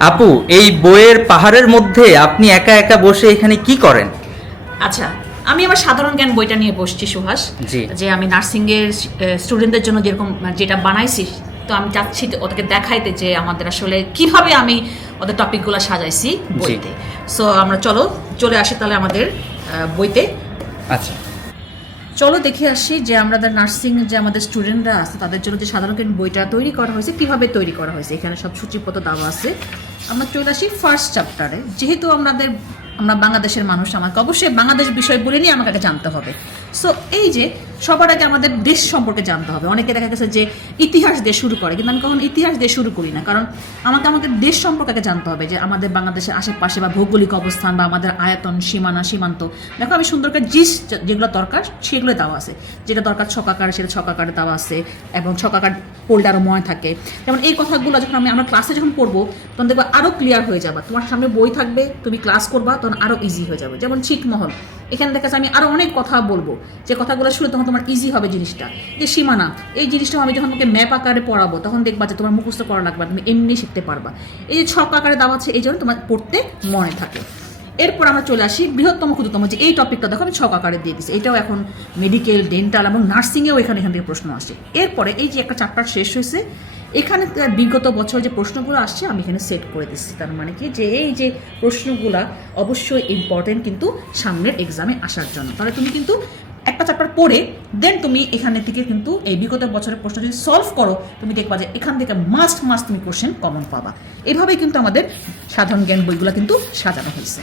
আপু এই বইয়ের পাহাড়ের মধ্যে আপনি একা একা বসে এখানে কি করেন? আচ্ছা আমি আমার সাধারণ জ্ঞান বইটা নিয়ে বসছি সুহাস জি। যে আমি নার্সিং এর স্টুডেন্টদের জন্য যেরকম মানে যেটা বানাইছি তো আমি চাচ্ছি তো ওদেরকে দেখাইতে যে আমাদের আসলে কীভাবে আমি ওদের টপিকগুলো সাজাইছি বইতে। সো আমরা চলো চলে আসি তাহলে আমাদের আহ, বইতে। আচ্ছা। চলো দেখে আসি যে আমাদের নার্সিং যে আমাদের স্টুডেন্টরা আছে, তাদের জন্য যে সাধারণ বইটা তৈরি করা হয়েছে, কীভাবে তৈরি করা হয়েছে? এখানে সব সূচিপত্র দেওয়া আছে। আমরা চলে আসি ফার্স্ট চ্যাপ্টারে যেহেতু আমাদের, আমরা বাংলাদেশের মানুষ, আমাকে অবশ্যই বাংলাদেশ বিষয় বলে নিয়ে আমাকে জানতে হবে। সো এই যে সবার আগে আমাদের দেশ সম্পর্কে জানতে হবে। অনেকে দেখা গেছে যে ইতিহাস দিয়ে শুরু করে, কিন্তু আমি কখন ইতিহাস দিয়ে শুরু করি না। কারণ আমাকে আমাকে দেশ সম্পর্কে আগে জানতে হবে যে আমাদের বাংলাদেশের আশেপাশে বা ভৌগোলিক অবস্থান বা আমাদের আয়তন, সীমানা, সীমান্ত। দেখো, আমি সুন্দর করে জিস যেগুলো দরকার, সেগুলো দেওয়া আছে। যেটা দরকার ছকাকার সেটা ছকাকারে দেওয়া আছে এবং ছকাকার পড়লে আরও মনে থাকে। যেমন এই কথাগুলো যখন আমি, আমার ক্লাসে যখন পড়ব, তখন দেখব আরও ক্লিয়ার হয়ে যাবে। তোমার সামনে বই থাকবে, তুমি ক্লাস করবা, তখন আরও ইজি হয়ে যাবে। যেমন ছিটমহল। এখানে যাচ্ছে আমি আরও অনেক কথা বলব। যে কথাগুলো শুনে তখন তোমার ইজি হবে জিনিসটা। যে সীমানা, এই জিনিসটা আমি যখন তোমাকে ম্যাপ আকারে পড়াবো, তখন দেখবা যে তোমার মুখস্থ করা লাগবে তুমি এমনি শিখতে পারবা। এই যে ছক আকারে দেওয়া আছে, এই জন্য তোমার পড়তে মনে থাকে। এরপর আমরা চলে আসি বৃহত্তম, ক্ষুদ্রতম, যে এই টপিকটা দেখো আমি ছক আকারে দিয়ে দিচ্ছি এটাও এখন মেডিকেল ডেন্টাল এবং নার্সিংয়েও এখানে এখান থেকে প্রশ্ন আসে। এরপরে এই যে একটা চ্যাপ্টার শেষ হয়েছে এখানে বিগত বছর যে প্রশ্নগুলো আসছে, আমি এখানে সেট করে দিচ্ছি। তার মানে কি? যে এই যে প্রশ্নগুলা অবশ্যই ইম্পর্টেন্ট কিন্তু সামনের এক্সামে আসার জন্য। তাহলে তুমি কিন্তু একটা চ্যাপ্টার পড়ে দেন তুমি এখানে থেকে কিন্তু এই বিগত বছরের প্রশ্ন যদি সলভ করো, তুমি দেখবা যে এখান থেকে মাস্ট মাস্ট তুমি কোশ্চেন কমন পাবা। এভাবেই কিন্তু আমাদের সাধারণ জ্ঞান বইগুলো কিন্তু সাজানো হয়েছে।